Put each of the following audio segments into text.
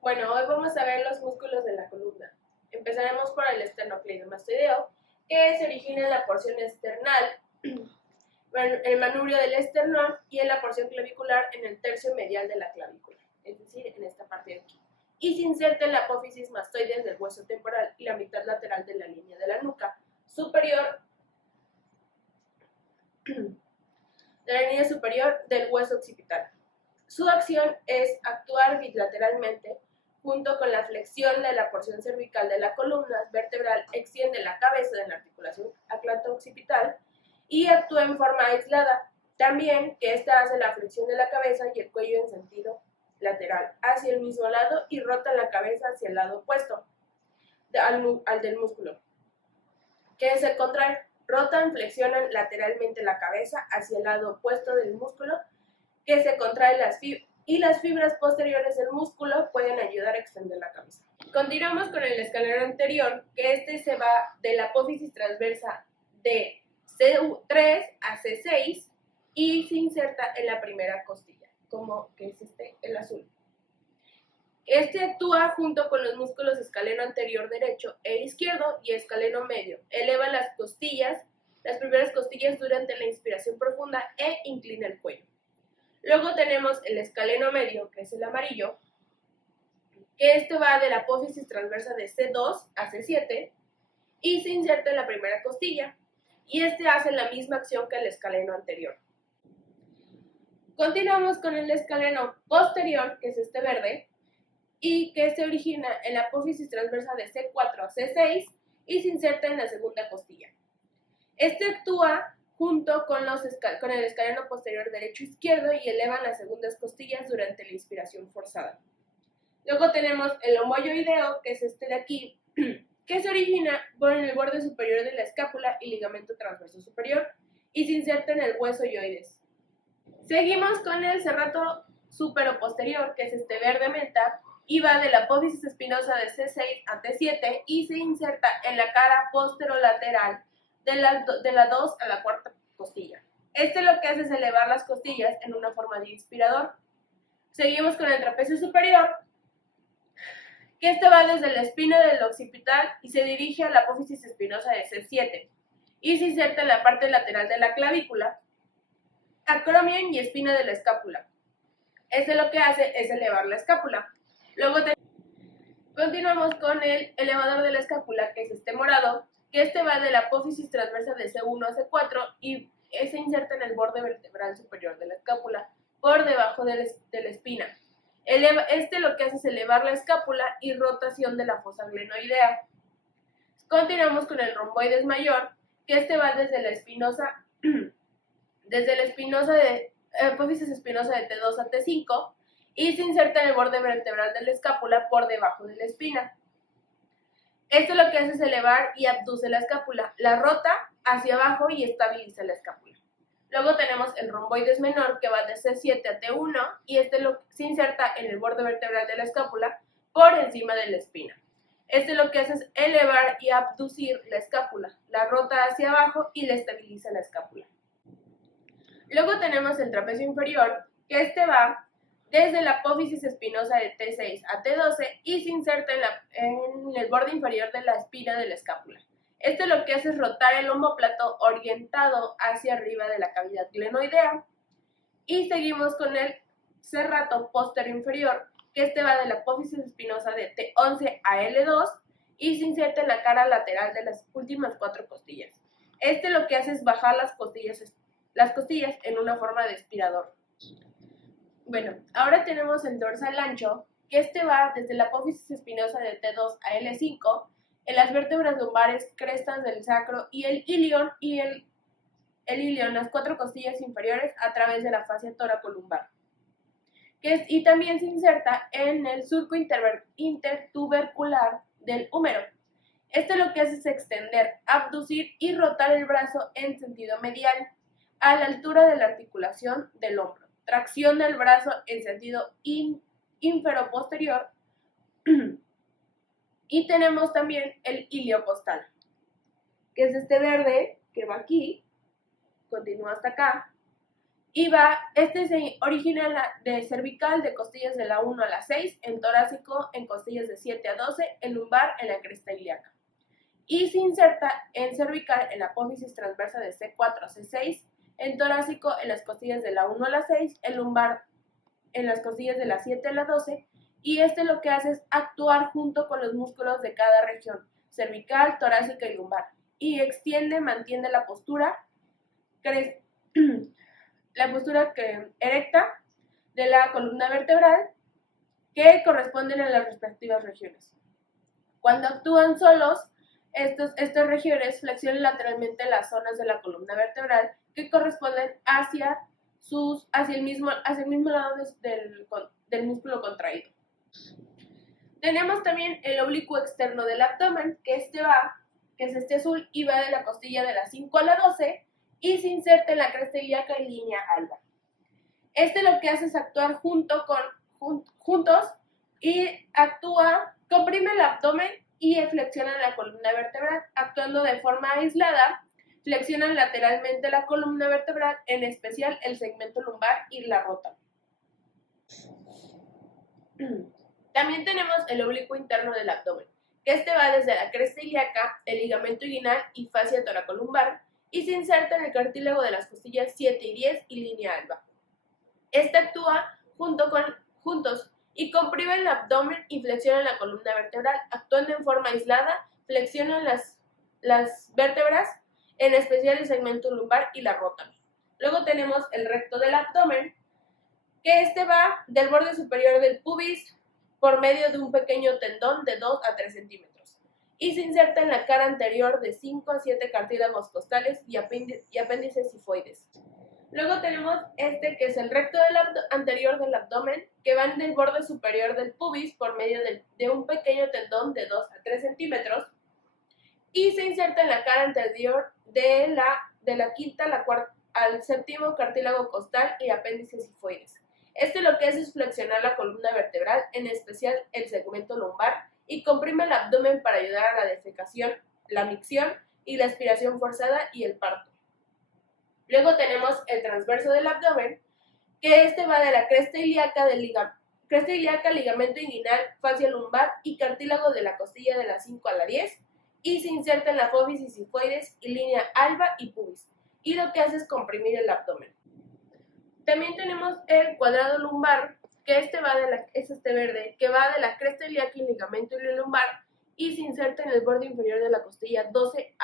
Bueno, hoy vamos a ver los músculos de la columna. Empezaremos por el esternocleidomastoideo, que se origina en la porción esternal, el manubrio del esternón y en la porción clavicular en el tercio medial de la clavícula, es decir, en esta parte de aquí. Y se inserta en la apófisis mastoides del hueso temporal y la mitad lateral de la línea de la nuca superior de la línea superior del hueso occipital. Su acción es actuar bilateralmente junto con la flexión de la porción cervical de la columna vertebral, extiende la cabeza de la articulación atlanto-occipital y actúa en forma aislada. También que ésta hace la flexión de la cabeza y el cuello en sentido lateral hacia el mismo lado y rota la cabeza hacia el lado opuesto al del músculo, que se contrae. Rotan, flexionan lateralmente la cabeza hacia el lado opuesto del músculo, que se contrae y las fibras posteriores del músculo pueden ayudar a extender la cabeza. Continuamos con el escaleno anterior, que este se va de la apófisis transversa de C3 a C6 y se inserta en la primera costilla, como que es el azul. Este actúa junto con los músculos escaleno anterior derecho e izquierdo y escaleno medio. Eleva las costillas, las primeras costillas durante la inspiración profunda e inclina el cuello. Luego tenemos el escaleno medio, que es el amarillo, que este va de la apófisis transversa de C2 a C7 y se inserta en la primera costilla, y este hace la misma acción que el escaleno anterior. Continuamos con el escaleno posterior, que es este verde, y que se origina en la apófisis transversa de C4 a C6 y se inserta en la segunda costilla. Este actúa junto con el escaleno posterior derecho-izquierdo y elevan las segundas costillas durante la inspiración forzada. Luego tenemos el homoyoideo, que es este de aquí, que se origina en el borde superior de la escápula y ligamento transverso superior y se inserta en el hueso yoides. Seguimos con el serrato superoposterior, que es este verde menta, y va de la apófisis espinosa de C6 a T7 y se inserta en la cara posterolateral de la 2 a la cuarta costilla. Este lo que hace es elevar las costillas en una forma de inspirador. Seguimos con el trapecio superior, que este va desde la espina del occipital y se dirige a la apófisis espinosa de C7 y se inserta en la parte lateral de la clavícula, acromion y espina de la escápula. Este lo que hace es elevar la escápula. Luego continuamos con el elevador de la escápula, que es este morado, que este va de la apófisis transversa de C1 a C4 y se inserta en el borde vertebral superior de la escápula, por debajo de la espina. Este lo que hace es elevar la escápula y rotación de la fosa glenoidea. Continuamos con el romboides mayor, que este va desde la apófisis espinosa de T2 a T5 y se inserta en el borde vertebral de la escápula por debajo de la espina. Esto lo que hace es elevar y abduce la escápula, la rota hacia abajo y estabiliza la escápula. Luego tenemos el romboides menor, que va de C7 a T1 y se inserta en el borde vertebral de la escápula por encima de la espina. Este lo que hace es elevar y abducir la escápula, la rota hacia abajo y la estabiliza la escápula. Luego tenemos el trapecio inferior, que este va desde la apófisis espinosa de T6 a T12 y se inserta en el borde inferior de la espina de la escápula. Este lo que hace es rotar el omóplato orientado hacia arriba de la cavidad glenoidea. Y seguimos con el serrato posterior inferior, que este va de la apófisis espinosa de T11 a L2 y se inserta en la cara lateral de las últimas 4 costillas. Este lo que hace es bajar las costillas en una forma de espirador. Bueno, ahora tenemos el dorsal ancho, que este va desde la apófisis espinosa de T2 a L5, en las vértebras lumbares, crestas del sacro y el ilion las 4 costillas inferiores a través de la fascia toracolumbar. Y también se inserta en el surco intertubercular del húmero. Este lo que hace es extender, abducir y rotar el brazo en sentido medial a la altura de la articulación del hombro. Tracción del brazo en sentido inferoposterior. Y tenemos también el iliopostal, que es este verde que va aquí, continúa hasta acá, Este se origina de cervical, de costillas de la 1 a la 6, en torácico, en costillas de 7 a 12, en lumbar, en la cresta ilíaca. Y se inserta en cervical, en la apófisis transversa de C4 a C6, en torácico, en las costillas de la 1 a la 6, en lumbar, en las costillas de la 7 a la 12, y lo que hace es actuar junto con los músculos de cada región, cervical, torácica y lumbar, y mantiene la postura erecta de la columna vertebral que corresponden a las respectivas regiones. Cuando actúan solos, estas regiones flexionan lateralmente las zonas de la columna vertebral que corresponden hacia el mismo lado del músculo contraído. Tenemos también el oblicuo externo del abdomen, que es este azul, y va de la costilla de la 5 a la 12 y se inserta en la cresta ilíaca y línea alba. Lo que hace es actuar juntos y comprime el abdomen y flexiona la columna vertebral. Actuando de forma aislada, flexionan lateralmente la columna vertebral, en especial el segmento lumbar, y la rotan. También tenemos el oblicuo interno del abdomen, que va desde la cresta ilíaca, el ligamento inguinal y fascia toracolumbar, y se inserta en el cartílago de las costillas 7 y 10 y línea alba. Actúa juntos y comprime el abdomen y flexiona la columna vertebral. Actuando en forma aislada, flexionan las vértebras, en especial el segmento lumbar, y la rotan. Luego tenemos el recto del abdomen, que va del borde superior del pubis por medio de un pequeño tendón de 2 a 3 centímetros y se inserta en la cara anterior de 5 a 7 cartílagos costales y apéndices sifoides. Luego tenemos que es el recto anterior del abdomen, que van del borde superior del pubis por medio de un pequeño tendón de 2 a 3 centímetros y se inserta en la cara anterior de la quinta al séptimo cartílago costal y apéndices sifoides. Lo que hace es flexionar la columna vertebral, en especial el segmento lumbar, y comprime el abdomen para ayudar a la defecación, la micción y la expiración forzada y el parto. Luego tenemos el transverso del abdomen, que va de la cresta ilíaca, ligamento inguinal, fascia lumbar y cartílago de la costilla de la 5 a la 10, y se inserta en la apófisis sifoides y línea alba y pubis, y lo que hace es comprimir el abdomen. También tenemos el cuadrado lumbar, que es verde, que va de la cresta ilíaca y ligamento iliolumbar y se inserta en el borde inferior de la costilla 12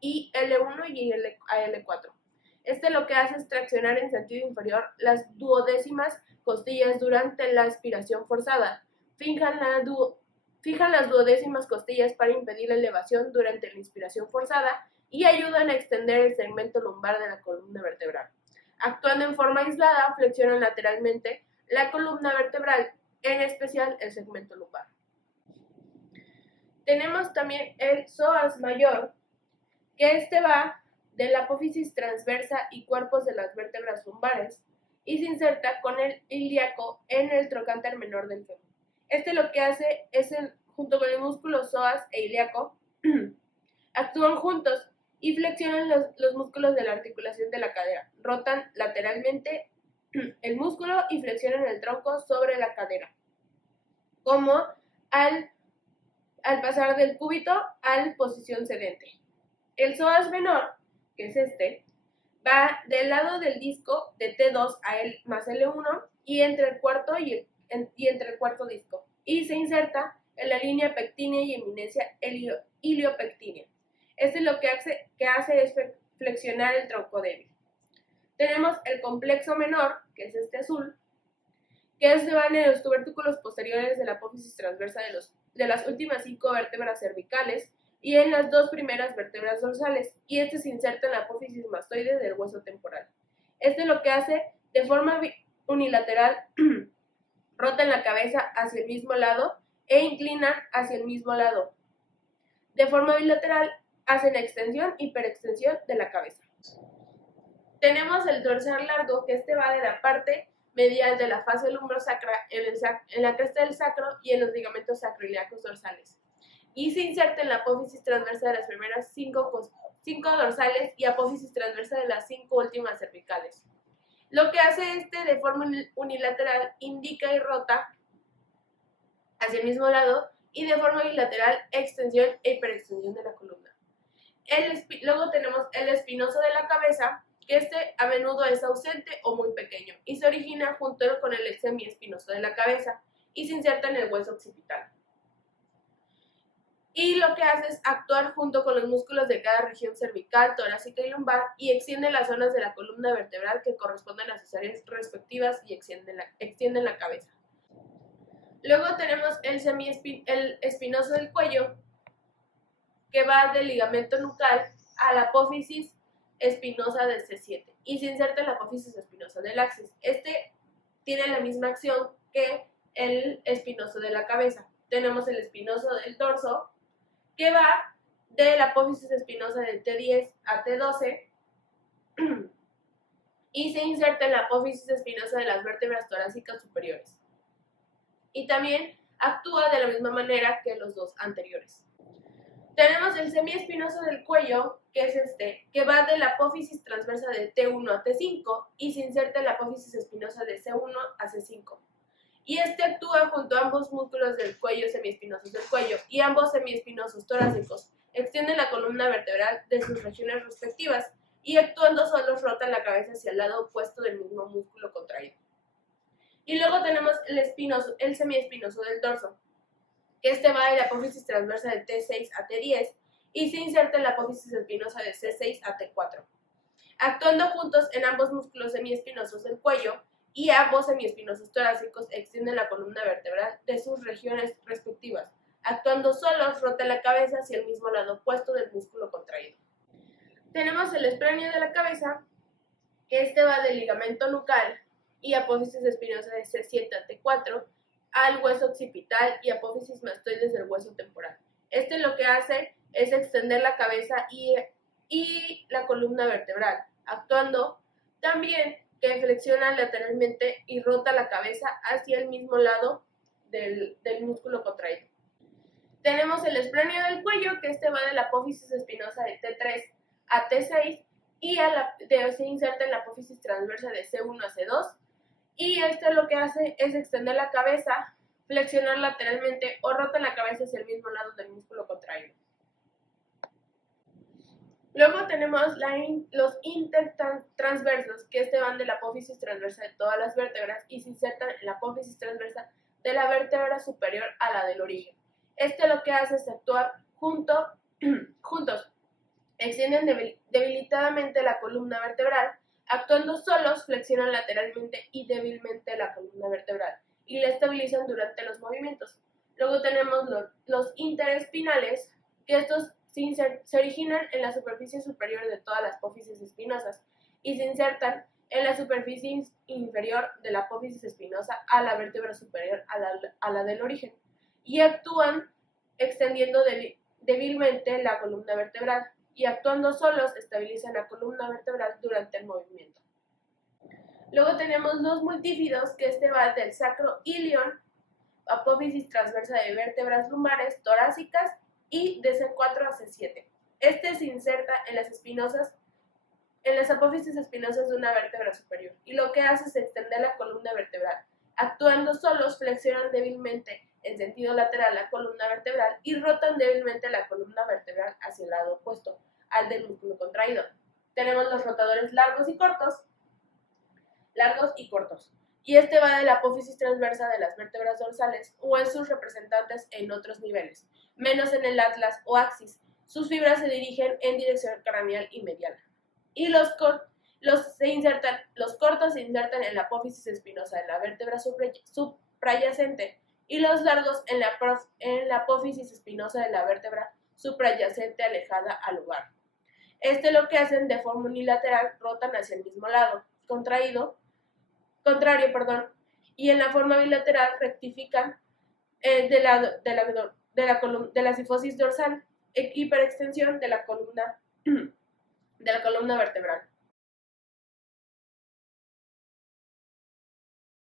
y L1 y L4. Lo que hace es traccionar en sentido inferior las duodécimas costillas durante la aspiración forzada. Fijan las duodécimas costillas para impedir la elevación durante la inspiración forzada y ayudan a extender el segmento lumbar de la columna vertebral. Actuando en forma aislada, flexionan lateralmente la columna vertebral, en especial el segmento lumbar. Tenemos también el psoas mayor, que va de la apófisis transversa y cuerpos de las vértebras lumbares y se inserta con el ilíaco en el trocánter menor del fémur. Lo que hace es, junto con el músculo psoas e ilíaco, actúan juntos y flexionan los músculos de la articulación de la cadera. Rotan lateralmente el músculo y flexionan el tronco sobre la cadera, como al pasar del cúbito a la posición sedente. El psoas menor, que es va del lado del disco de T2 a L más L1 y entre el cuarto disco, y se inserta en la línea pectínea y eminencia iliopectínea. Lo que hace es flexionar el tronco débil. Tenemos el complexo menor, que es azul, que van en los tubérculos posteriores de la apófisis transversa de las últimas 5 vértebras cervicales y en las 2 primeras vértebras dorsales, y se inserta en la apófisis mastoide del hueso temporal. Lo que hace, de forma unilateral, rotan la cabeza hacia el mismo lado e inclinan hacia el mismo lado. De forma bilateral, hacen extensión y hiperextensión de la cabeza. Tenemos el dorsal largo, que va de la parte medial de la fascia lumbrosacra en la cresta del sacro y en los ligamentos sacroiliacos dorsales, y se inserta en la apófisis transversa de las primeras 5 dorsales y apófisis transversa de las 5 últimas cervicales. Lo que hace de forma unilateral indica y rota hacia el mismo lado y de forma bilateral extensión e hiperextensión de la columna. Luego tenemos el espinoso de la cabeza, que a menudo es ausente o muy pequeño y se origina junto con el semiespinoso de la cabeza y se inserta en el hueso occipital. Y lo que hace es actuar junto con los músculos de cada región cervical, torácica y lumbar y extiende las zonas de la columna vertebral que corresponden a sus áreas respectivas y extiende la cabeza. Luego tenemos el espinoso del cuello, que va del ligamento nucal a la apófisis espinosa del C7 y se inserta en la apófisis espinosa del axis. Tiene la misma acción que el espinoso de la cabeza. Tenemos el espinoso del torso, que va de la apófisis espinosa del T10 a T12 y se inserta en la apófisis espinosa de las vértebras torácicas superiores. Y también actúa de la misma manera que los dos anteriores. Tenemos el semiespinoso del cuello, que es que va de la apófisis transversa de T1 a T5 y se inserta en la apófisis espinosa de C1 a C5. Y actúa junto a ambos músculos del cuello semiespinosos del cuello y ambos semiespinosos torácicos. Extienden la columna vertebral de sus regiones respectivas y actuando solos rotan la cabeza hacia el lado opuesto del mismo músculo contraído. Y luego tenemos el semiespinoso del dorso, que va de la apófisis transversa de T6 a T10 y se inserta en la apófisis espinosa de C6 a T4. Actuando juntos en ambos músculos semiespinosos del cuello y ambos semiespinosos torácicos extienden la columna vertebral de sus regiones respectivas. Actuando solos, rota la cabeza hacia el mismo lado opuesto del músculo contraído. Tenemos el esplenio de la cabeza, que va del ligamento nucal y apófisis espinosa de C7 a T4 al hueso occipital y apófisis mastoides del hueso temporal. Lo que hace es extender la cabeza y la columna vertebral, actuando también que flexiona lateralmente y rota la cabeza hacia el mismo lado del músculo contraído. Tenemos el esplenio del cuello, que va de la apófisis espinosa de T3 a T6 y se inserta en la apófisis transversa de C1 a C2. Y lo que hace es extender la cabeza, flexionar lateralmente o rota la cabeza hacia el mismo lado del músculo contraído. Luego tenemos los intertransversos, que van de la apófisis transversa de todas las vértebras y se insertan en la apófisis transversa de la vértebra superior a la del origen. Lo que hace es actuar juntos. Extienden debilitadamente la columna vertebral. Actuando solos, flexionan lateralmente y débilmente la columna vertebral y la estabilizan durante los movimientos. Luego tenemos los interespinales, que estos se originan en la superficie superior de todas las apófisis espinosas y se insertan en la superficie inferior de la apófisis espinosa a la vértebra superior a la del origen y actúan extendiendo débilmente la columna vertebral y actuando solos estabilizan la columna vertebral durante el movimiento. Luego tenemos los multífidos, que va del sacro-ilion, apófisis transversa de vértebras lumbares torácicas y de C4 a C7. Se inserta en las apófisis espinosas de una vértebra superior y lo que hace es extender la columna vertebral. Actuando solos, flexionan débilmente en sentido lateral la columna vertebral y rotan débilmente la columna vertebral hacia el lado opuesto al del músculo contraído. Tenemos los rotadores largos y cortos, y va de la apófisis transversa de las vértebras dorsales o en sus representantes en otros niveles, menos en el atlas o axis. Sus fibras se dirigen en dirección craneal y medial. Y los cortos se insertan en la apófisis espinosa de la vértebra suprayacente y los largos en la apófisis espinosa de la vértebra suprayacente alejada al lugar. Lo que hacen de forma unilateral, rotan hacia el mismo lado contrario, y en la forma bilateral rectifican de la sifosis dorsal, hiperextensión de la columna vertebral.